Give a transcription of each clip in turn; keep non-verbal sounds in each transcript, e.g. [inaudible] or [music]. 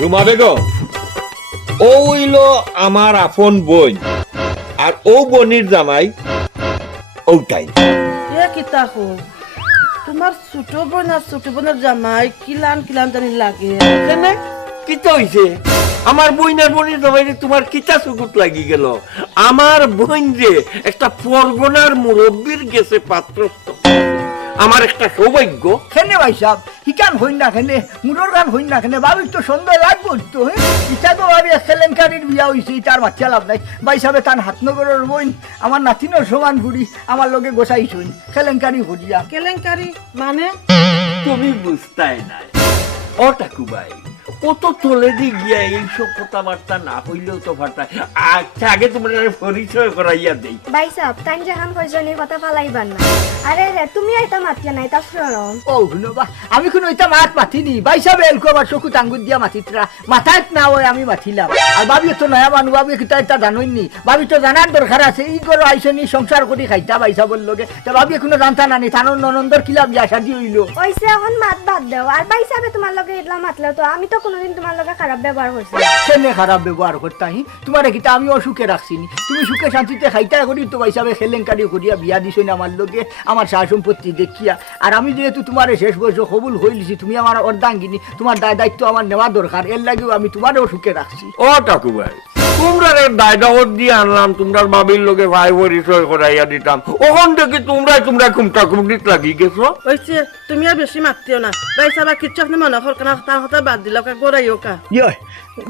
রুমা বেগম ও হইল আমার আপন বোন আর ও বনির জামাই ওটাই এ কিতা হো তোমার ছোট বোন আর ছোট বোনের জামাই কিলান কিলান জানি লাগে? কেনে? কিতা হইছে? আমার বইনার বনির জামাই রে তোমার কিতা চকুত লাগি গেল? আমার বোন যে একটা পরগনার মুরব্বীর গেছে পাত্রস্থ। আমার একটা সৌভাগ্য। খেনে ভাই সাহেব হিকান হই না খেনে মুরর গান হই না খেনে ভাবি তো সুন্দর লাগবো তো ইচ্ছা তো ভাবি সেলেঙ্কারির বিয়া হইছে তার বাচ্চা লাভ নাই। ভাই সাহেবে তার হাতনগরের বইন আমার নাতিনের সমান ঘুরি আমার লগে গোসাই শুন কেলেঙ্কারি হরিয়া। কেলেঙ্কারি মানে? তুমি বুঝতাই নাই। ও কত তলে দি গিয়া এইসব কথাবার্তা না হইলেও তো ফাটা আচ্ছা আগে তোমার পরিচয় করাইয়া দেই। ভাই সাহেব তাই যেখান কয়জনের কথা ফালাইবার না আরে রে তুমি আইতা মাতিয়া নাই তা শুনম ও শুনবা আমি কোনো এটা মাত মাতিনি। ভাই সাহেব এলকো আমার চকু টাঙ্গুর দিয়া মাতিতরা। মাথায় না হয় আমি মাতিলাম। আর ভাবি তো নয়া মানুষ ভাবি কিতা এটা জানোইনি। ভাবি তো জানার দরকার আছে। ই করো আইসনি সংসার করি খাইতা ভাই সাহেবের লগে। তা ভাবি কোনো জানতা নানি তানোর ননন্দর কিলা বিয়া শাদি হইল। ওইসে এখন মাত বাদ দেও। আর ভাই সাহেবে তোমার লগে এটলা মাতলেও তো আমি তো কোনোদিন তোমার লগে খারাপ ব্যবহার করছি কেনে খারাপ ব্যবহার তোমার কিতা আমি অসুখে রাখছিনি? তুমি সুখে শান্তিতে খাইতা করি তো হিসাবে খেলেঙ্কারি করিয়া বিয়া দিছ না আমার লোকে আমার সাহ সম্পত্তি দেখিয়া। আর আমি যেহেতু তোমার শেষ বয়স কবুল হইলিছি তুমি আমার অর্ধাঙ্গিনী তোমার দায় দায়িত্ব আমার নেওয়া দরকার এর লাগেও আমি তোমারও সুখে রাখছি। ও টাকুবাই তোমরা দায়দাবত দিয়ে আনলাম তোমরা বাবির লোকে ভাই পরিচয় করাইয়া দিতাম। ওখান থেকে তোমরা তোমরা কুমটা কুমটিত লাগি গেছো? ওইছে তুমি আর বেশি মাতিও না। ভাই সাহেব কিচ্ছু আপনি মনে কর না তার কথা বাদ দিল কা গোড়াইও কা ইয়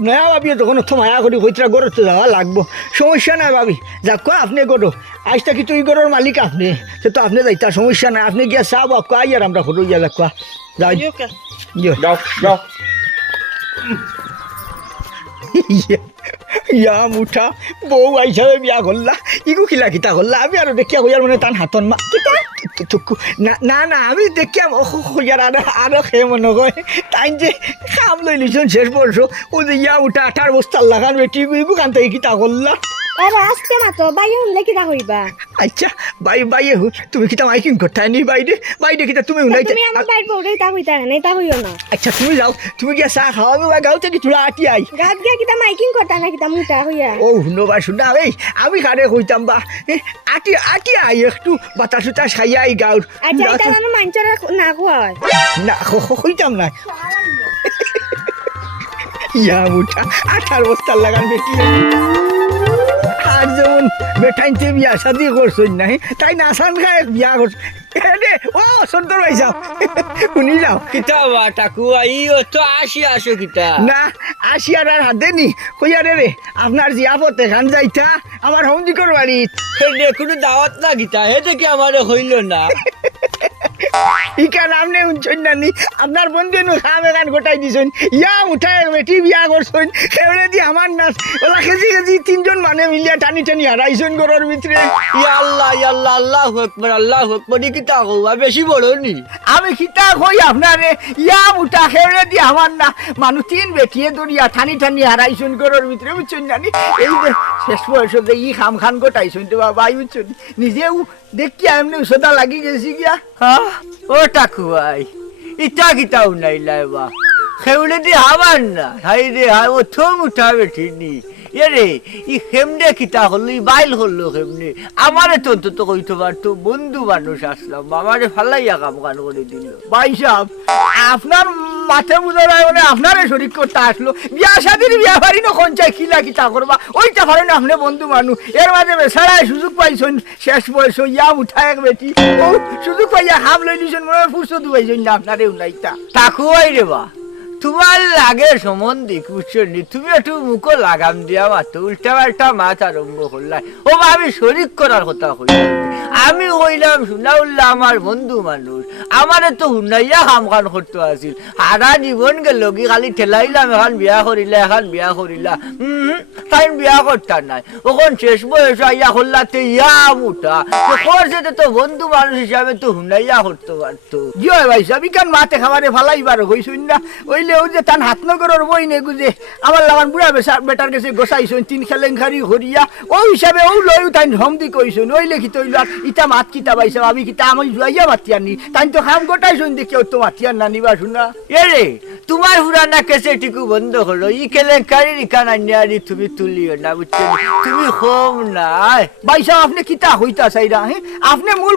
নয়া ভাবি তখন তো মায়া করি হইতরা গরো তো যাওয়া লাগবো। সমস্যা নাই ভাবি যাক কো আপনি গরো আজ থাকি তুই গরোর মালিক আপনি। সে তো আপনি যাইতা সমস্যা নাই। আপনি গিয়া চা বাপ কো আইয়ার আমরা হলো ইয়া যাক যাই। কা ইয় যাও যাও। [laughs] ইয়া মুঠা, বউ আইসাবে বিয়া করলা ইগু খিলা খিতা করলা আমি আৰু দেখিয়া হইয়ার মানে তান হাতন মা? না না আমি দেখিয়া হইয়ার আর আরও খেয়ে মনে হয় তাই যে খাম লৈ লিছন শেষ বর্ষ ও যে ইয়া উঠা আঠার বস্তার লাগান বেটি ইগু কান্তা কিতা করলা আরে আজকে মাতো ভাই শুনলে কিতা কইবা আচ্ছা বাই বাই তুমি কিতা মাইকিং করতে নি বাইরে? বাইরে কিতা তুমি উনাইতে তুমি আমার বাইর বউরে তা কইতা না তা কইও না। আচ্ছা তুমি যাও তুমি গিয়া চাহ খাওয়া আমি গাঁও থেকে চুলা আটি আই। গাত গিয়া কিতা মাইকিং করতা না কিতা মুটা হইয়া ও শুনবা শুনা এই আমি কারে কইতাম বা। আটি আটি আই একটু বাতাস উতাস খাইয়া আই গাঁর আচ্ছা এটা জানো মাঞ্চর না কোয়া না কইতাম না। ইয়া মুঠা আঠার বস্তার লাগান বেটি আর যেমন বেটাইতে বিয়া শাদি করছই নাই তাই নাসান বিয়া করছ। ও সন্তর ভাই যাও শুনি যাও। কিতা বা টাকু আই ও তো আসি আসো কিতা। না আসি আর হাতে নি। কইয়া রে রে আপনার জিয়াপতে খান যাইতা আমার হোমদিকর বাড়িত হে কোনো দাওয়াত না কিতা হে দেখি আমার হইল না। ইকান আপনি উঠছেন না নি আপনার বন্ধু খাম এখান গোটাই দিছেন। ইয়া বিয়া করছেন সেবরে দি আমার নাচ। খেজি খেজি তিনজন মানে মিলিয়া টানি টানি হারাইছেন ঘরের ভিতরে। ইয়া আল্লাহ আল্লাহ আল্লাহ কিতা বেশি বড় নি। আমি খিতা কই আপনারে? ইয়া উঠা খেবরে দি আমার না। মানুষ তিন বেটিয়ে দরিয়া টানি টানি হারাইছেন ঘরের ভিতরে বুঝছেন না নি? এই শেষ ই খাম খান গোটাইছেন তো বাবা নিজেও দেখিয়া এমনি সদা লাগি গেছি গিয়া হ্যাঁ ও টাকু ভাই ইটা কিতা উনাইলাই বা খেউলে দি হাবার না হাই রে হাই ও থম উঠা বেঠি নি এরে ই খেমনে কিতা হলো ই বাইল হলো খেমনে আমারে তো অন্তত কইতে পারতো বন্ধু মানুষ আসলাম আমারে ফালাইয়া কাম কান করে দিল ভাই সাহেব আপনার মাথে বুঝা যায় মানে আপনারে করতে আসলো। বিয়া সাদির বিয়া বাড়ি না কোন চাই খিলা কিতা করবা? ওইটা পারেন আপনি বন্ধু মানু এর মাঝে বেসারায় সুযোগ পাইছেন, শেষ বয়স ইয়া উঠা এক বেটি। ও, সুযোগ পাইয়া হাম লই নিছেন মনে হয় ফুসত পাইছেন না আপনারে উনাইতা আই রে বা? তোমার লাগে সম্বন্ধে বুঝছ নি তুমি একটু মুখ লাগাম দিয়া মাত্র উল্টা পাল্টা মাছ আরম্ভ করলাই। ও আমি শরিক করার কথা কইলাম। আমি কইলাম শুনা উল্লা আমার বন্ধু মানুষ, আমারে তো হুনাইয়া কাম কান করতে আছিল। সারা জীবন গেল কি, খালি ঠেলাইলাম, এখন বিয়া করিলা, এখন বিয়া করিলা। হম তাই বিয়া করতা নাই। ওখন শেষ বয়স আইয়া করলাতে ইয়া মুটা। তো করছে তো বন্ধু মানুষ হিসাবে তো হুনাইয়া করতে পারতো। জয় ভাই সাহেব ইকান মাতে খাবারে ফালাইবার হইছুন না? ওইলে হইলে ও যে তান বই নে আমার লাগান বুড়া বেটার কাছে গোসাইছুন তিন হরিয়া ও হিসাবে ও তাই কইছুন ওই লেখি তৈল আর ইটা মাত কিতা পাইছাম আমি কিতা আমি জুয়াইয়া মাতিয়ার নি তাই তো খাম গোটাইছুন দেখি ও তো না নিবা শুনা। কেসে টিকু বন্ধ হলো, ই ইখানা নিয়ারি তুমি তুলিও না বুঝছ তুমি হোম নাই বাইসা আপনি কিতা হইতা চাইরা হ্যাঁ আপনি মূল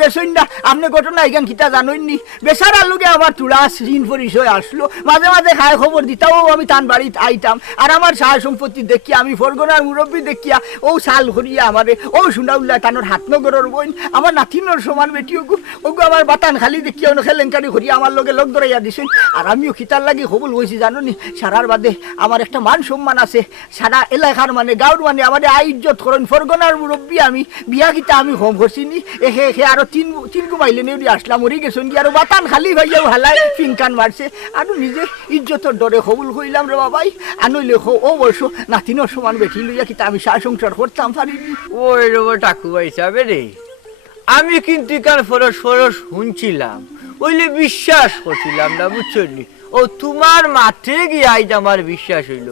গেছেন না আপনি ঘটনা এখান কিতা জানেন। নি বেচারার লোকে আমার তুলা ঋণ পরিচয় আসলো মাঝে মাঝে খায় খবর দিতাও আমি তান বাড়িতে আইতাম। আর আমার সার সম্পত্তি দেখিয়া, আমি ফরগনার মুরব্বী দেখিয়া, ও সাল ভরিয়া আমারে, ও শুনাউল্লা তানোর হাতনগরের বইন, আমার নাতিনোর সমান বেটি, ওগু ওগু আমার বাতান খালি দেখিয়া অন্য খেলেঙ্কারি করিয়া আমার লগে লগ ধরাইয়া দিছেন। আর আমিও খিতার লাগি হবল হয়েছি জানো নি সারার বাদে আমার একটা মান সম্মান আছে। সারা এলাকার মানে গাঁর মানে আমাদের আই ইজ্জত করেন ফরগনার মুরব্বী আমি। বিয়া গীতা আমি হোম করছি নি এহে এহে আরও তিন তিন কুমাইলে নেউরি আসলাম মরি গেছেন কি? আরও বাতান খালি ভাইয়াও হালাই ফিনকান মারছে। আর নিজে ইজ্জতর ডরে কবুল কইলাম রে বাবাই। আনইলে হো, ও বর্ষ নাতিনোর সমান বেঠি লইয়া কি আমি সার সংসার করতাম পারিনি ওই রোবো টাকু হিসাবে রে, আমি কিন্তু কার ফরস ফরস শুনছিলাম ওইলে বিশ্বাস করছিলাম না বুঝছি? ও তোমার মাঠে গিয়ে আইজ আমার বিশ্বাস হইল।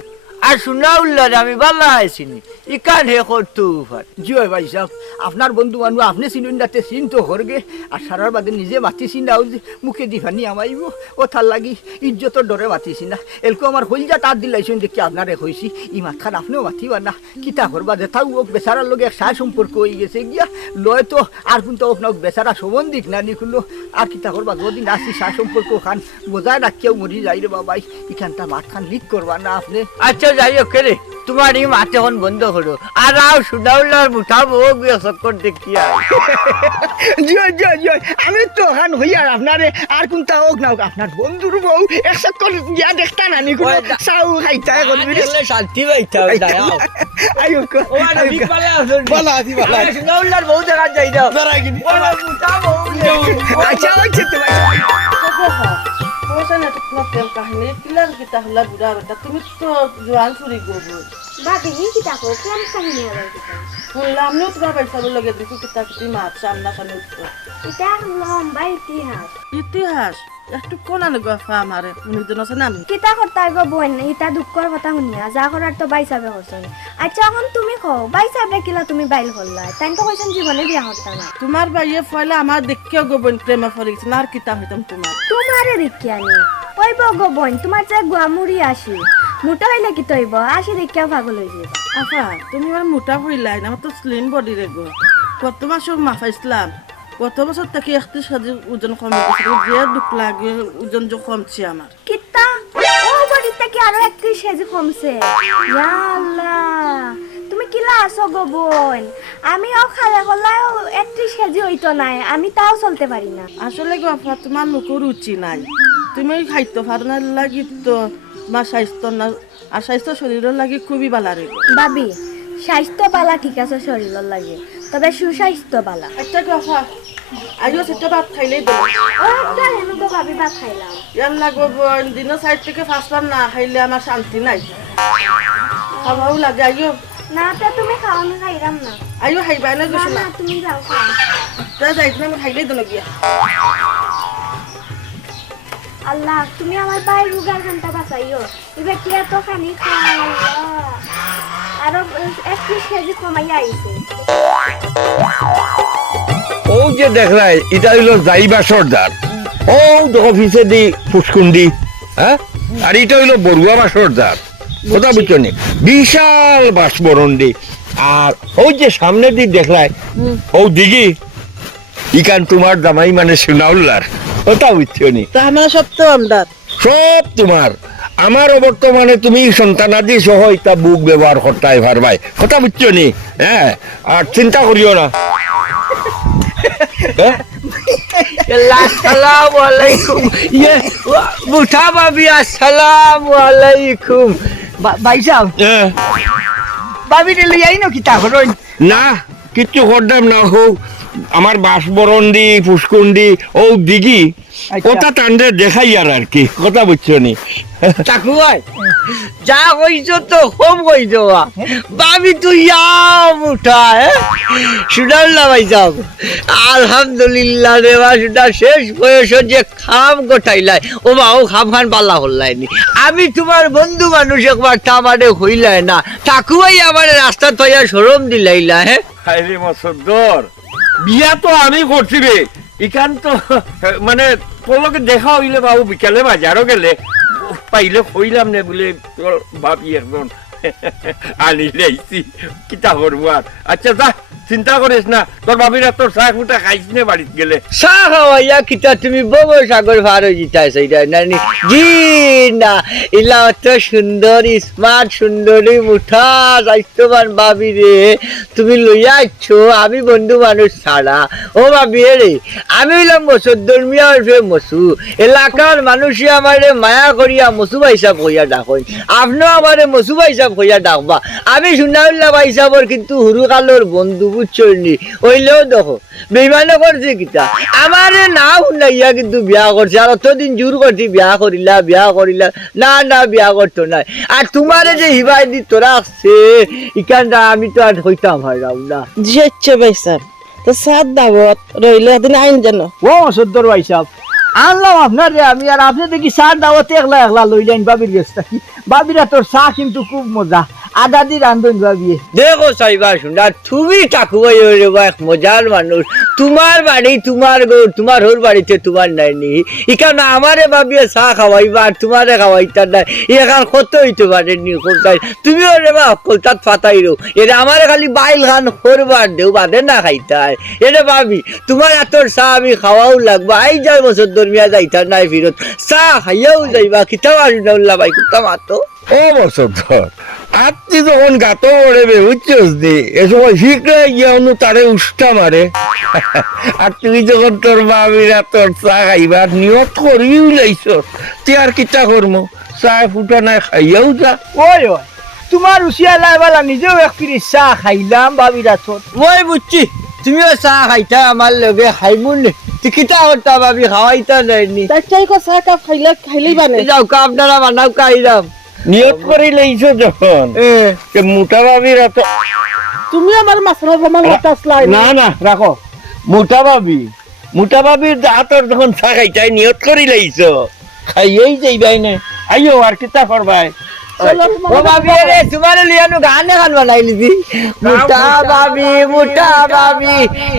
আর শোনা উল্লারে আমি বাল্লা আইসিনি ইকান হে করতো উফার জি হয় ভাই সাহেব আপনার বন্ধু বান্ধব আপনি সিলিন্ডারতে চিন তো হরগে আর সারার বাদে নিজে মাতি চিনাও যে মুখে দিফানি আমাইব। ও থার লাগি ইজ্জতর ডরে মাতিছি না এলকো আমার হইলজা তার দিলাইছেন দেখি আপনারে হইছি। ই মাথার আপনিও মাতিবা না। কিতা করবা যেথাও ওক বেচারার লগে এক সার সম্পর্ক হয়ে গেছে গিয়া। লয় তো আর কিন্তু ওক বেচারা সম্বন্ধিক না নিকুলো আর কিতা করবা যদি আসি সার সম্পর্ক খান। বোঝায় রাখিয়াও মরি যাই রে বাবাই। ইখানটা মাঠ খান লিক করবা না আপনি। আচ্ছা যাই হোক রে তোমার এই মাঠে এখন বন্ধ হলো। আর আও শোনা উল্লার মুঠাবো গিয়ে চক্কর দেখিয়া জয় জয় জয়। আমি তো ওখান হইয়ার আপনারে আর কোনটা হোক না হোক আপনার বন্ধুর বউ একসাথ করে গিয়া দেখতা নানি কোনো ওই দা- চাউ খাইতা করবি শান্তি পাইতে হবে তাই কো ও আর ঠিক পালে আসুন। ভালো আছি, আছি। আরে বউ দেখা যাই দাও মুঠাবো আচ্ছা হচ্ছে তো পয়সা না তো তোমার প্রেম কাহিনী কিলান কিতা হলা বুড়া বেটা? তুমি তো জোয়ান চুরি করব। ভাবি কো প্রেম কাহিনী হলো কিতা শুনলাম আমিও তোমার পয়সার লগে দেখি কিতা কিতি মাছ সামনা সামনে উঠতো এটা লম্বা ইতিহাস। ইতিহাস? একটু কোন আনে গফা আমারে? উনি জন আছে না আমি। কিতা করতা গো বোন ইতা দুঃখর কথা শুনিয়া যা করার তো বাই সাবে হসন আচ্ছা এখন তুমি কও বাই সাবে কিলা তুমি বাইল হল্লা তাই তো কইছেন জীবনে বিয়া হতা না তোমার বাইয়ে ফয়লা আমার দেখিও গোবন প্রেমে ফলে গেছে না আর কিতা হইতাম তোমার তোমারে দেখিয়ানি ওই গো বোন তোমার যে গুয়ামুড়ি আসি মোটা হইলে কি তৈব আসি দেখিয়া পাগল হয়ে যাবে আফা তুমি আমার মোটা হইলাই না আমার তো স্লিম বডি রে গো। কত মাস মাফাইছিলাম কত বছর থেকে একত্রিশ কেজি ওজন কমে গেছে যে দুঃখ লাগে ওজন যে কমছে আমার কিত্তা ও বডি থেকে আরও একত্রিশ কেজি কমছে। ইয়া আল্লাহ তুমি কিলা আছো গো বোন আমিও খালে হলাও একত্রিশ কেজি হইতো নাই আমি তাও চলতে পারি না। আসলে গো তোমার মুখে রুচি নাই। তুমি খাইতে পারো না লাগি তো তোমার স্বাস্থ্য না আর স্বাস্থ্য শরীরের লাগি খুবই ভালো রে। ভাবি স্বাস্থ্য পালা ঠিক আছে শরীরের লাগে তবে সুস্বাস্থ্য পালা আচ্ছা গো আফা আইও সেটা ভাত একটা হেনু তো ভাবি ভাত খাইলাম। ইয়ার লাগবো বোন সাইড থেকে পাঁচবার না খাইলে আমার শান্তি নাই। খাবাও লাগে আইও। না তে তুমি খাও আমি খাইলাম না। আইও খাইবাই না না না। না তুমি যাও খাও। তাই যাই তুমি আমি খাইলেই দেবো গিয়া আল্লাহ তুমি আমার ভাই রুগার ঘণ্টা বাঁচাইও। এবার কি এত খানি আরও একত্রিশ কেজি কমাইয়া আইছে। ও যে দেখলাই এটা হইল যাইবা সর্দার। ও দেখো ফিসে দি পুষ্কুন্ডি হ্যাঁ? আর এটা হইল বড়ুয়া বা সর্দার। কথা বুঝছ। নি? বিশাল বাসবরণডি আর ওই যে সামনে দিক দেখলাই ও দিঘি ইকান তোমার জামাই মানে সোনাউল্লার। কথা বুঝছ নি তা আমার সব তো আমদার সব তোমার। আমার বর্তমানে তুমি সন্তানাদি সহ ইতা বুক ব্যবহার করতাই পারবাই। কথা বুঝছ নি হ্যাঁ? আর চিন্তা করিও না। হ্যাঁ? আসসালামু আলাইকুম ইয়ে মুঠা ভাবি আসসালামু আলাইকুম ভাই সাহেব হ্যাঁ। ভাবি রে লই আইনো কিতা করুন না কিচ্ছু করতাম না হোক আমার বাসবরণদি পুষ্কুন্ডি ও দিঘি আচ্ছা। ওটা টান্ডে দেখাই আর আর কি কথা বুঝছ নি? চাকু যা তো বা। বাবি তুই উঠা ভাই সাহেব? আলহামদুলিল্লাহ রে বা শেষ বয়স যে খাম গোটাইলাই। ও বা ও খাম খান পাল্লা হল্লাইনি। আমি তোমার বন্ধু মানুষ একবার তামারে হইলাই না। চাকু ভাই আমার রাস্তা তৈয়া সরম দিলাইলা হ্যাঁ হাইরে মসদ্দর। বিয়া তো আমি করছি রে। ইখান তো মানে তোর দেখা হইলে বাবু বিকালে বাজারও গেলে। পাইলে হইলাম না বলে ভাবি একজন। আচ্ছা যা, চিন্তা করিস না, তোর ভাবিরা তোর নে বাড়িতে গেলে। চা কিতা তুমি বব সাগর ভার নানি জি না, ইলা অত সুন্দর স্মার্ট সুন্দরী মুঠা স্বাস্থ্যবান ভাবি রে তুমি লইয়া আছো আমি বন্ধু মানুষ ছাড়া ও বাবি রে আমি হইলাম মসুর ধর্মীয় মসু এলাকার মানুষে আমারে মায়া করিয়া মসু ভাইসাব কইয়া ডাকই আপনিও আমারে মসু ভাইসাব কইয়া ডাকবা আমি শুনা হইলা ভাইসাবর কিন্তু হুরুকালোর বন্ধু বুঝছনি হইলেও দেখো বেইমানে করছে কিতা আমারে না শুনাইয়া কিন্তু বিয়া করছে আর অতদিন জোর করছি বিয়া করিলা বিয়া করিলা না না বিয়া করতো নাই। আর তোমারে যে হিবাই দি তোরা আসছে ইকানটা আমি তো আর হইতাম হয় না যে ইচ্ছে পাইছাম তো সাত দাবত রইলে এদিন আইন জানো। ও সদ্দর ভাই সাহেব আনলাম আপনার রে আমি আর আপনি দেখি সার দাওয়াতে একলা একলা লইলেন বাবির গেছ থাকি। বাবিরা তোর চা কিন্তু খুব মজা। আদা দি রান্ধন বাবিয়ে দেখো সাইবা শুনা তুমি ঠাকুমাই রে বা এক মজার মানুষ। তোমার বাড়ি তোমার গো তোমার হোর বাড়িতে তোমার নাই নি। ইখানে আমারে ভাবিয়ে চা খাওয়াইবা আর তোমারে খাওয়াইতা নাই। এখান কত হইতে পারে নি কোথায় তুমিও রে বা কলতাত ফাতাই রো এরে আমারে খালি বাইল খান করবার দেও বাদে না খাইতাই এরে ভাবি তোমার এতর চা আমি খাওয়াও লাগবা। আই যাই বছর দরমিয়া যাইতা নাই ফিরত। চা খাইয়াও যাইবা কিতা পারি না ভাই কুত্তা মাতো? ও বসন্তর আপনি যখন গাতো পড়েবে বুঝছস নি এ সময় শিখলে গিয়া অনু তারে উষ্টা মারে। আর তুই যখন তোর বাবিরা তোর চা খাইবার নিয়ত করিও লাইছ তুই আর কিতা করমু? চা ফুটা নাই খাইয়াও যা। ওই ওই তোমার উচিয়া লাইবালা নিজেও এক পিরিচ চাহ খাইলাম বাবিরা তোর। মই বুঝছি তুমিও চাহ খাইতা আমার লগে খাইমুন টিকিটা করতা ভাবি খাওয়াইতা নাইনি তাই তাই চাহ কাপ খাইলে খাইলেই বানে। যাও কা আপনারা বানাও খাইলাম নিয়ত করে লাইছ যখন? যে মোটা বাবিরা তো তুমি আমার মাছের সমান হতাসলাই না। না রাখো। মোটা বাবি মোটা বাবির হাতর যখন চা খাইতাই নিয়ত করে লাইছ। খাইয়েই যাইবাই না। আইও আর কিতা করবাই? ও ভাবি রে তোমার লিয়ানো গান গান বানাই লিবি মুটা ভাবি মুটা ভাবি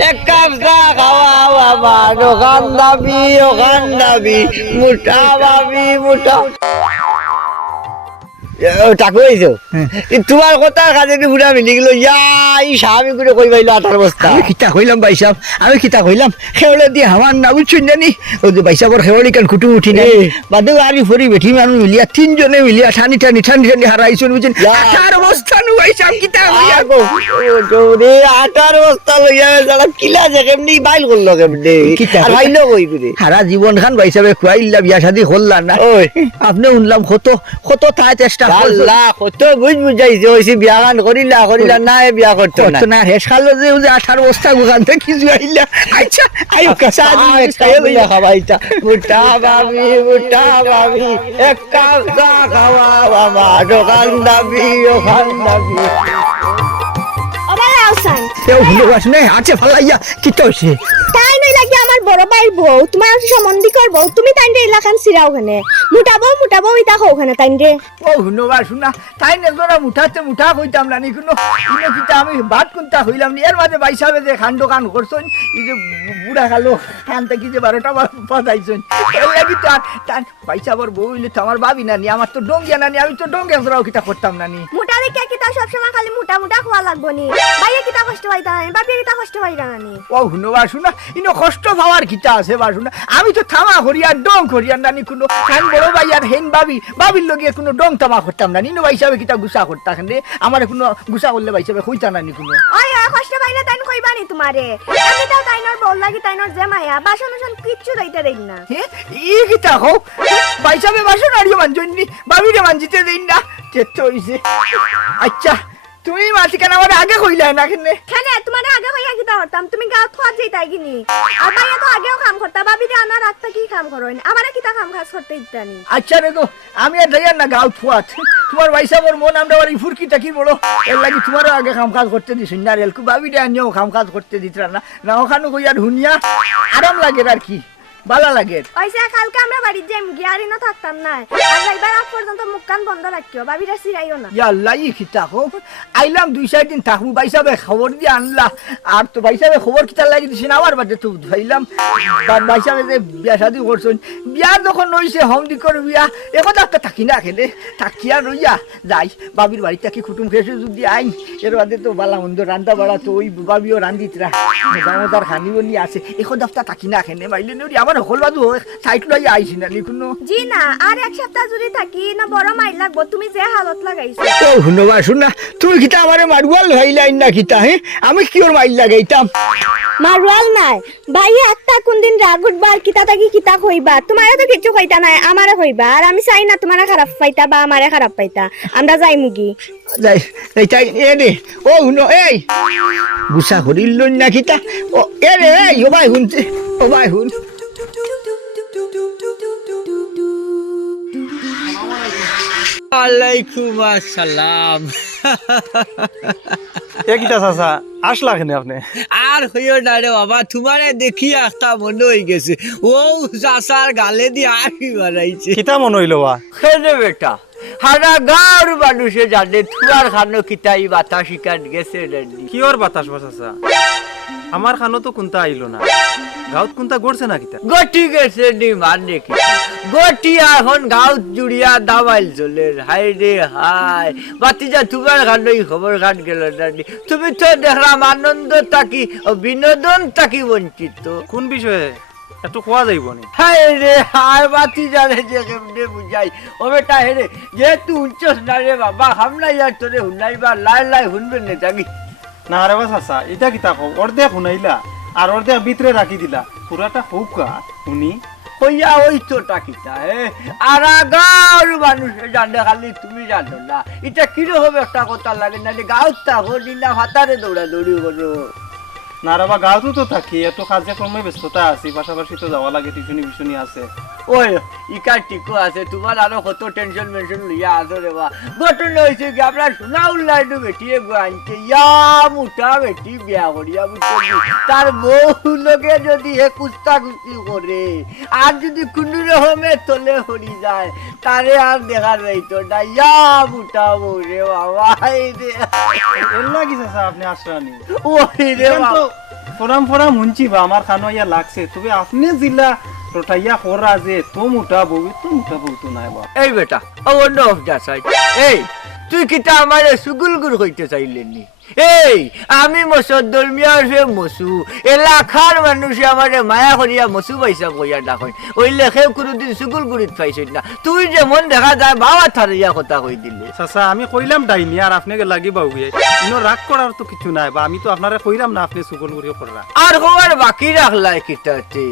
এক কাপ চা আমার ওখান দাবি ওখান দাবি মুটা ভাবি মুটা টাকু হয়েছো তোমার কথা কাজে পুরা মিলি গেল ইয়া ই স্বামী করে কই পাইলো আটার বস্তা? আমি কিতা কইলাম ভাই সাহেব আমি কিতা কইলাম খেওলে দিয়ে আমার না বুঝছেন জানি। ওই যে ভাই সাহেবর খেওলি কান কুটু উঠি নাই। বাদে আমি ফরি বেঠি মানুষ মিলিয়া তিনজনে মিলিয়া ঠানি ঠানি ঠানি ঠানি হারাইছেন বুঝছেন আঠার অবস্থা নু ভাই সাহেব কিতা রে বস্তা লইয়া যারা কিলা যে কেমনি বাইল করল কেমনি। কিতা? আর বাইলো কই করে সারা জীবন খান ভাই সাহেব খুয়াইলা বিয়া শাদি করলাম না আপনি শুনলাম কত কত চেষ্টা। আল্লাহ কত বুঝ বুঝাইছে হইছে বিয়া গান করিলা করিলা না বিয়া করতো না। না রেশ খালো যে ওই যে আঠার বস্তা গুখান থেকে কিছু আইলা। আচ্ছা আয়ো কাছা খাইয়া খাবাইতা বুটা বাবি বুটা বাবি এক কাপ চা খাওয়া বাবা দোকান দাবি ওখান দাবি। আমার আওসান কেউ ভুলে বাস আছে ফালাইয়া কি তো তাই নই লাগি আমার বড় ভাইয়ের বউ তোমার হচ্ছে সম্বন্ধিকর তুমি তাইন রে এলাকান সিরা ওখানে। মুটাবো মুটাবো ইতা ওখানে তাইন রে ও শুনবা শুনা তাই নেজরা মুঠাতে মুঠা কইতাম না নি কোনো কোনো কিতা আমি বাদ কোনটা হইলাম নি। এর মাঝে ভাই সাহেব যে খান দোকান করছন এই যে বুড়া খালো খান থেকে যে বারোটা পাতাইছন এর লাগি তো আর তার ভাই সাহেবর বউ হইলে তো আমার ভাবি না নি আমার তো ডঙ্গিয়া না নি আমি তো ডঙ্গে জোরাও কিতা করতাম না নি। মুটা দেখে কিতা সবসময় খালি মুটা মুটা খোয়া লাগবো নি। ভাইয়া কিতা কষ্ট পাইতা না বাপিয়া কিতা কষ্ট পাইতা না নি ও শুনবা শুনা ইনো কষ্ট পাওয়ার কিতা আছে আমি তো থামা করিয়া ডং করিয়া নানি কোনো খান বড় ভাই আর হেন বাবি ভাবির লগে কোনো ডং তামা করতাম না। নিনো ভাই সাহেব কিতা গুসা করতাম রে। আমার কোনো গুসা করলে ভাই সাহেব হইতা না নি কোনো। ওই কষ্ট পাইলে তাইন কইবা নি তোমারে। আমি তাও তাইনর বল লাগি তাইনর যে মায়া বাসন উসন কিচ্ছু দইতে দেই না। হে ই কিতা হও ভাই সাহেব বাসন আড়িয়ে মানজনি ভাবিরে মানজিতে দেই না। চেত্ত হইছে। আচ্ছা তুমি মাঝখানে আমার আগে কইলাই না কেনে? কেন? তোমার আগে হইয়া কিতা করতাম? তুমি গাঁত খোয়া যেতাই কিনি। আর বাইরে তো আগেও কাম করতা ভাবি যে আনার রাতটা কি কাম করেন আমারে কিতা কাম কাজ করতে ইত্যানি আচ্ছা রে গো আমি আর যাইয়ার না গাঁত ফুয়াত তোমার ভাইসাবর মন আমরা ওর ইফুর কি তাকি বড় এর লাগি তোমারও আগে কাম কাজ করতে দিছ না রেলকু ভাবি দে আনিও কাম কাজ করতে দিতরা না। না ওখানে কইয়া হুনিয়া আরাম লাগে আর কি? ভালো লাগে। ওইসে কালকে আমরা বাড়ির যাই মুগি আর ইনো থাকতাম না যাইবার আগ পর্যন্ত মুখ কান বন্ধ রাখিও ভাবিরা সিরাইও না। ইয়াল্লা ই খিতা হো আইলাম দুই চার দিন থাকব ভাইসাবে খবর দিয়ে আনলা। আর তো ভাইসাবে খবর কিতা লাগি দিছি না আমার বাদে তো ভাইলাম ভাইসাবে যে বিয়া শাদি করছেন বিয়া যখন নইছে হম দিকর বিয়া এখন একটা থাকি না খেলে। থাকিয়া রইয়া যাই। বাবির বাড়িতে কি কুটুম খেয়েছে যদি আইন। এর বাদে তো বালা মন্দ রান্দা বাড়া তো ওই বাবিও রান্দিতরা দামোদার খানিও নিয়ে আছে। এখন দফতা থাকি না খেনে মাইলে নরি আমার হল বাদু সাইট লইয়া আইছি না নি। জি না আর এক সপ্তাহ যদি থাকি না বড় মাইল লাগবো তুমি যে হালত লাগাইছো। ও শুনবা শুন না তুমি কিতা আমারে মারুয়াল হইলাইন না কিতা হে? আমি কি ওর মাইল লাগাইতাম? মারওয়াল নাই। ভাই একটা কোন দিন রাগ উঠবার কিতা থাকি কিতা কইবা তোমারে তো কিছু কইতা নাই আমারে কইবা আর আমি চাই না তোমারে খারাপ পাইতা বা আমারে খারাপ পাইতা। আমরা যাই মুগি। যাই এইটা এ রে ও শুনো এই। গুসা হরিল না কিতা ও এ রে এই ও ভাই শুনছে ও ভাই শুন। ওয়ালাইকুম আসসালাম। একইটা চাচা? আসলা কেনে আপনি? আর হইও না রে বাবা তোমারে দেখি মনে গেছে। ও চাষার গালে দিয়ে কিতা মন হইল বা? খেলে বেটা হারা গাঁর মানুষে জানে তোমার খানো কিতাই বাতা শিকান গেছে রেডি কিয়র বাতাস বা চাচা? আমার খানো তো কোনটা আইলো না। গাঁৱত কোনটা গড়ছে না কিতা? গটি গেছে নি মানে কি গটি এখন গাঁত জুড়িয়া দাবাইল চলে হাই রে হাই বাতিজা তোমার খানোই খবর খান গেল নানি। তুমি তো দেখলাম আনন্দ তাকি ও বিনোদন তাকি বঞ্চিত। কোন বিষয়ে? একটু খোয়া যাইব নি? হাই রে হাই বাতি জানে যে কেমনে বুঝাই? ও বেটা হে রে যেহেতু উঞ্চস না রে বাবা হামলা ইয়ার তোরে হুনাইবা লাই লাই শুনবে নে তাকি না আরে এটা কও? অর্ধেক শুনাইলা আর অর্ধেক ভিতরে রাখি দিলা। পুরাটা হৌকা শুনি। হইয়া ওই তো টাকিটা হে আর গাঁর মানুষে জানে খালি তুমি জানো না। এটা কীরকম একটা কথা লাগে না গাঁত থাকো না হাতারে দৌড়া দৌড়ি না রে বা গাঁৱতো তো থাকি এত কার্যক্রমে ব্যস্ততা আছি পাশাপাশি তো যাওয়া লাগে টিউশনি বিশনি আছে। ওই ইকার টিকো আছে তোমার আরও কত টেনশন মেনশন লইয়া আসো রে বা। ঘটনা হয়েছে কি আমরা উল্লাইটো বেটিয়ে আনছে ইয়া বেটি বিয়া করিয়া বুঝছ তার বউ লোকে যদি হে কুস্তা কুস্তি করে আর যদি কোনো রকমে তলে হরি যায় তারে আর দেখার রইতো না। ইয়া বউ রে বাবা এই রে এর লাগি চাচা আপনি আসরানি ওই রে বাবা। ফোরাম ফোরাম শুনছি বা, আমার খানো ইয়া লাগছে। তবে আপনি জিলা রটাইয়া করা যে, তো মোটা বউ, তো মোটা বউ তো নাই বা এই বেটা ও অন্য অফ যা এই, তুই কিটা আমার সুগুলগুল হইতে চাইলেনি এই আমি মসর ধর্মীয় সে মসু এলাকার মানুষে আমার মায়া করিয়া মসু পয়সা কইয়া ডাকই ওই লেখে কোনোদিন সুগুল গুড়িত পাইছিস না তুই যেমন দেখা যায় বাবা থারিয়া কথা কই দিলে। চাচা আমি কইলাম ডাইনি আর আপনাকে লাগি বাউগে ইনো রাগ করার তো কিছু নাই বা আমি তো আপনারে কইলাম না আপনি সুগল করিও কররা আর খবর বাকি রাখলাই কিটাতে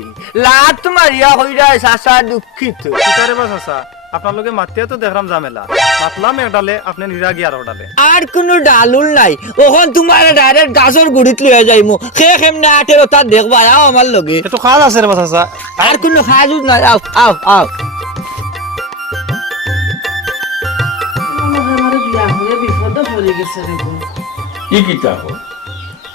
লাত মারিয়া কইরা সাসা দুঃখিত। কিতারে বা চাচা? আপনার লগে মাতিয়া তো দেখলাম ঝামেলা। মাতলাম এক ডালে আপনি নিরাগি আর ডালে। আর কোনো ডালুল নাই। ওখন তোমার ডাইরেক্ট গাছর গুড়িত লইয়া যাইমু সে কেমনে আঠেরো তার দেখবা আও আমার লগে। এতো কাজ আছে রে বা চাচা আর কোনো সাহায্য নাই। আও আও আও। আমার বিয়া বিপদ পড়ে গেছে রে গো কি কিতা হল?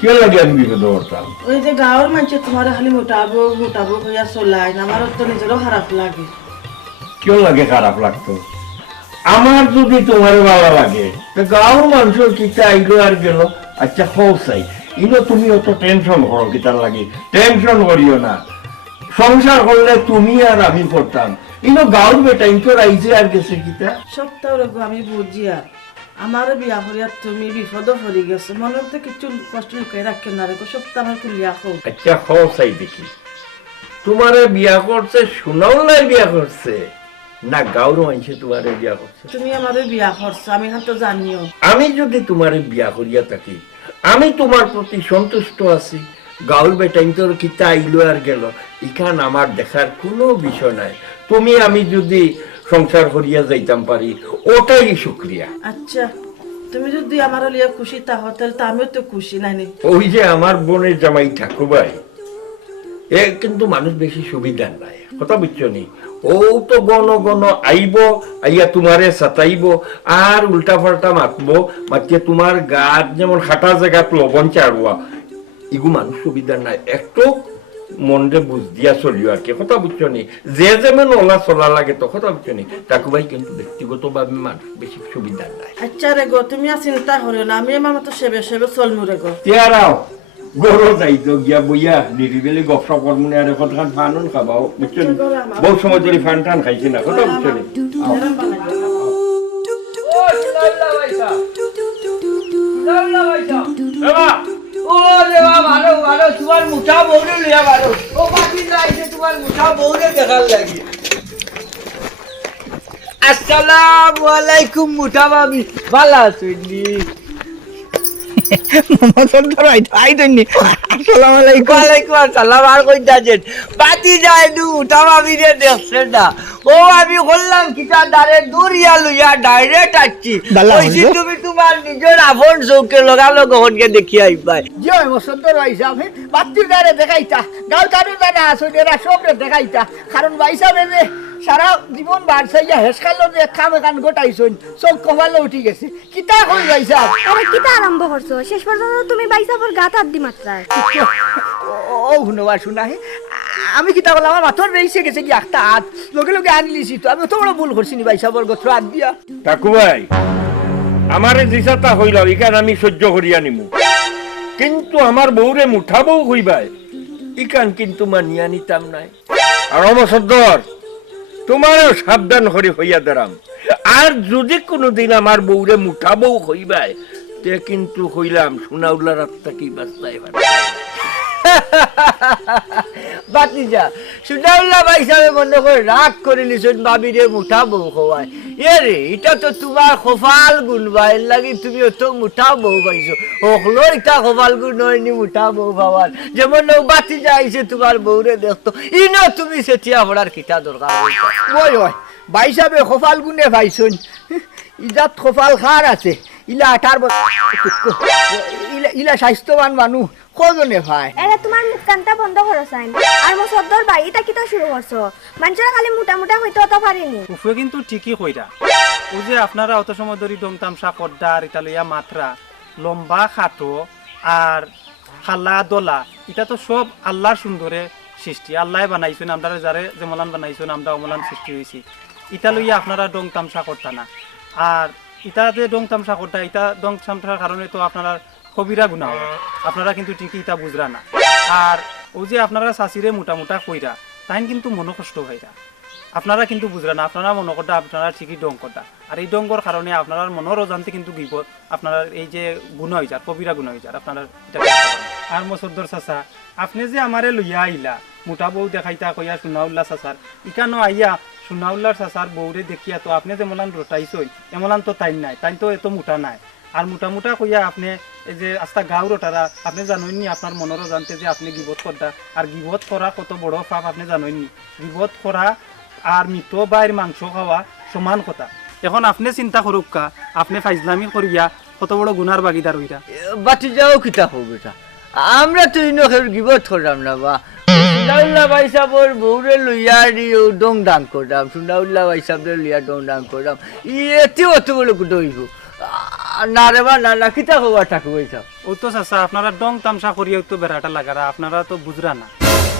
কে লাগে আমি বিপদ করতাম ওই যে গাঁৱৰ মানুহে তোমার খালি মোটাবো মোটাবো হইয়া চলাই আমার তো নিজেরও খারাপ লাগে। কেউ লাগে খারাপ লাগতো? আমার যদি তোমার ভালো লাগে তো গাঁৱৰ মানুষের কিতা আইলো আর গেল আচ্ছা হৌসাই ইনো তুমি অত টেনশন করো কিতার লাগে। টেনশন করিও না। সংসার করলে তুমি আর আমি করতাম ইনো গাঁৱৰ বেটা ইনকর আইছে আর গেছে কিতা সপ্তাহ রোগ আমি বুঝি আর আমার বিয়া করিয়া তুমি বিপদ পড়ে গেছে। মনের তো কিছু কষ্ট লুকাই রাখে না রে গো, সপ্তাহ আমার কুলিয়া হোক আচ্ছা হৌসাই দেখি। তোমারে বিয়া করছে শোনাও নাই বিয়া করছে না মানুষে তোমারে বিয়া করছে। তুমি আমার বিয়া করছ আমি তো জানিও। আমি যদি তোমারে বিয়া করিয়া থাকি আমি তোমার প্রতি সন্তুষ্ট আছি। গাউল বেটাইন তোর কিতা আইলো আর গেল। ইখান আমার দেখার কোনো বিষয় নাই। তুমি আমি যদি সংসার করিয়া যাইতাম পারি ওটাই শুক্রিয়া আচ্ছা তুমি যদি আমার লিয়ে খুশি তো আমিও তো খুশি নাইনি ওই যে আমার বোনের জামাই ঠাকুরবাই এ কিন্তু মানুষ বেশি সুবিধার নাই। কথা বুঝছ নি? ও তো গণ গণ আইব আইয়া তোমারে সাতাইব আর উল্টা পাল্টা মাতবো মাতিয়ে তোমার গাত যেমন খাটা জায়গাত লবণ চাড়ুয়া ইগু মানুষ সুবিধার নাই। একটু মনরে বুঝ দিয়া চলিও আর কি কথা বুঝছ নি? যে যেমন ওলা চলা লাগে তো কথা বুঝছ নি? ঠাকুরবাই কিন্তু ব্যক্তিগতভাবে মানুষ বেশি সুবিধার নাই। আচ্ছা রে গো তুমি চিন্তা করিও না আমি আমার মতো সেবে সেবে চলমু রে গো। তেয়ারাও গরো যাইতো গিয়া বইয়া নিরিবিলি ফানুন খাবাও বুঝছ নি? বহু সময় ধরে ফান টান খাইছি না কথা বুঝছ নি? এরম বানাইও। ও সুনাউল্লাহ ভাইসা সুনাউল্লাহ ভাইসা এবা, ও দেবা ভালো ভালো তোমার মুঠা মুঠা আলাইকুম মুঠা ভাবি ভালো আছেননি ওয়ালাইকুম আসসালাম আর কই যাচ্ছেন বাতি যায় দু ভাবি রে দেখছেন না। ও আমি বললাম কিটা দারে দূরিয়া লইয়া ডাইরেক্ট আসছি। কইছি তুমি তোমার নিজের আপন চৌকে লগালো কখনকে দেখি আইবাই। জয় মসন্তর ভাইসা বাত্তির দ্বারে দেখাইতা। গাঁও তাদের দ্বারা আসো এরা সবরে দেখাইতা। কারণ ভাইসা যে সারা জীবন বাড়ছাইয়া হেসকালো যে খাম এখান গোটাইছন চোখ কমালে উঠি গেছে। কিতা কই ভাইসা আরে কিতা আরম্ভ করছ শেষ পর্যন্ত তুমি বাইসাবর গাত হাত দি মাত্রায় ও শুনবা শুনা হে। আমি কিতা বললাম আমার মাথর বেরিয়ে গেছে কি একটা হাত। লগে লগে আনলিছি তো আমি তো বড় ভুল করছি নি ভাইসা বর্গ হাত দিয়া। ঠাকুরবাই আমারে জিসাতা হইল ইকান আমি সহ্য করিয়া নিমু কিন্তু আমার বউরে মুঠা বউ হইবাই। ইকান কিন্তু মানিয়া নিতাম নাই। আর অবসর তোমারও সাবধান হরি হইয়া দাঁড়াম। আর যদি কোনোদিন আমার বউরে মুঠা বউ হইবায় তে কিন্তু হইলাম সোনাউলার আত্মা কি বাস্তায় বাতিজা সুনাউল্লাহ ভাই সাহেব করে রাগ করে নিছেন মুঠা বউ খোয়ায় এ রে, এটা তো তোমার খোফাল গুণ ভাই লাগি তুমি অত মুঠা বউ পাইছো। হকলো এটা খোফাল গুণ হয়নি মুঠা বউ পাওয়ার যেমন নৌ বাতিজা আইছে, তোমার বউরে দেখতো। ইনো তুমি সেটিয়া পড়ার কিটা দরকার ওই ওই ভাইসাবে খোফাল গুনে ভাইছন ইজাত খোফাল খার আছে। ইলা আঠার ইলা স্বাস্থ্যবান মানুষ কজনে ভাই? এরে তোমার মুখ কানটা বন্ধ করো sign R Md Saddar by এটা কিতা শুরু করছ মানুষের খালি মোটা মোটা হইতে অত পারেনি উফে কিন্তু ঠিকই কইরা ও যে আপনারা অত সময় ধরে ডং তামসা কড্ডার এটা লইয়া মাত্রা লম্বা খাটো আর খালা দলা এটা তো সব আল্লাহর সুন্দরে সৃষ্টি। আল্লাহ বানাইছেন আমরা যারে যেমলান বানাইছেন আমরা অমলান সৃষ্টি হয়েছি ইটা লইয়া আপনারা ডং তামসা করতা না। আর ইটা যে ডং তামসা করতা ইটা ডং তামসার কারণে তো আপনারা কবিরা গুণা। হবে আপনারা কিন্তু ঠিকই ইটা বুঝরা না। আর ও যে আপনারা শাশিরে মোটা মোটা কইরা তাই কিন্তু মনোকষ্ট হইরা আপনারা কিন্তু বুঝলেন না, আপনারা মনে করতে আপনারা ঠিকই ডং করতা আর এই ডঙ্গর কারণে আপনারা মনের অজান্তে কিন্তু বিপদ আপনারা এই যে গুণ হয়ে যার কবিরা গুণ হয়ে যার আপনারা। আর মসদ্দর চাচা, আপনি যে আমারে লইয়া আইলা, মোটা বউ দেখাইতা কইয়া সুনাউল্লাহ চাচার ইকানো আইয়া সুনাউল্লার চাচার বউরে দেখিয়া তো আপনি যেমন রটাইছই এমন তো তাই নাই তাই তো এত মোটা নাই। আর মোটা মোটা কইয়া আপনি এই যে আস্তা গাঁও রটারা আপনি জানেননি আপনার মনেরও জানতে যে আপনি গিবত করতা আর গিবত করা কত বড় পাপ আপনি জানেননি গিবত করা আর মৃত বাইর মাংস খাওয়া সমান কথা। এখন আপনি চিন্তা করুক কা, আপনি ফাইজলামি করিয়া কত বড় গুনার বাগিদার হইরা বাতি যাও কিতা হোক এটা আমরা তো ইনকের গিবত করলাম না বা। সুনাউল্লাহ ভাই সাহেবর বউরে লইয়া ডং ডাং করলাম সুনাউল্লাহ ভাই সাহেবরে লইয়া ডং ডাং করলাম এতে অত কুটো হইব। না রে বা না না কিতা ভাই ও তো চাচা আপনারা ডং তামসা করিয়া তো বেড়াটা লাগারা আপনারা তো বুঝরা না।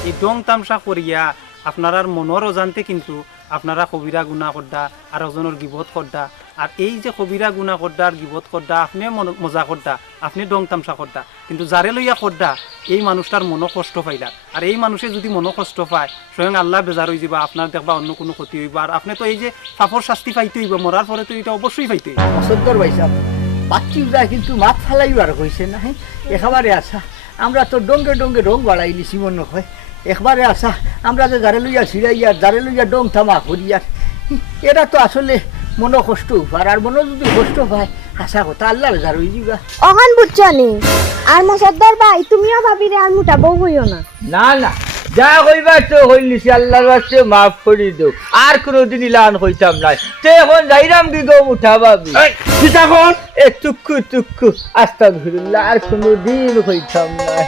এই ডং তামসা করিয়া আপনার মনের অজান্তে কিন্তু আপনারা কবিরা গুণা করদা আর ওজনের গিবত করদা আর এই যে কবিরা গুণা করদা আর গিবত করদা আপনি মজা করদা আপনি ডং তামসা করদা কিন্তু যারে লইয়া করদা এই মানুষটার মনো কষ্ট পাইলা আর এই মানুষে যদি মনো কষ্ট পায় স্বয়ং আল্লাহ বেজার হয়ে যাবা আপনার দেখবা অন্য কোনো ক্ষতি হইবা। আর আপনি তো এই যে পাপর শাস্তি পাইতে হইব মরার পরে তো এটা অবশ্যই পাইতে হইব। যায় কিন্তু মাত ফালাইবার হয়েছে না হ্যাঁ একেবারে আসা আমরা তো ডঙ্গে ডঙ্গে রং বাড়াই নিছি মনে হয় একবারে আসা আমরা যে জারে লইয়া ছিড়াইয়া জারে লইয়া ডং থামা করিয়ার এরা তো আসলে মনো কষ্ট উপার আর মনো যদি কষ্ট পায় আশা কথা আল্লাহ বেজার হয়ে যাবা অহন বুঝছ নি আর মো সদ্দর বাই তুমিও ভাবি রে আর মোটা বউ হইও না। না না যা হইবার তো হইলিছি আল্লাহর বাস্তে মাফ করে দো। আর কোনোদিন ইলান হইতাম নাই। তে এখন যাইরাম কি গম উঠা পাবি কিতা কর এ তুক্কু তুক্কু আস্তাগফিরুল্লাহ আর কোনোদিন হইতাম নাই।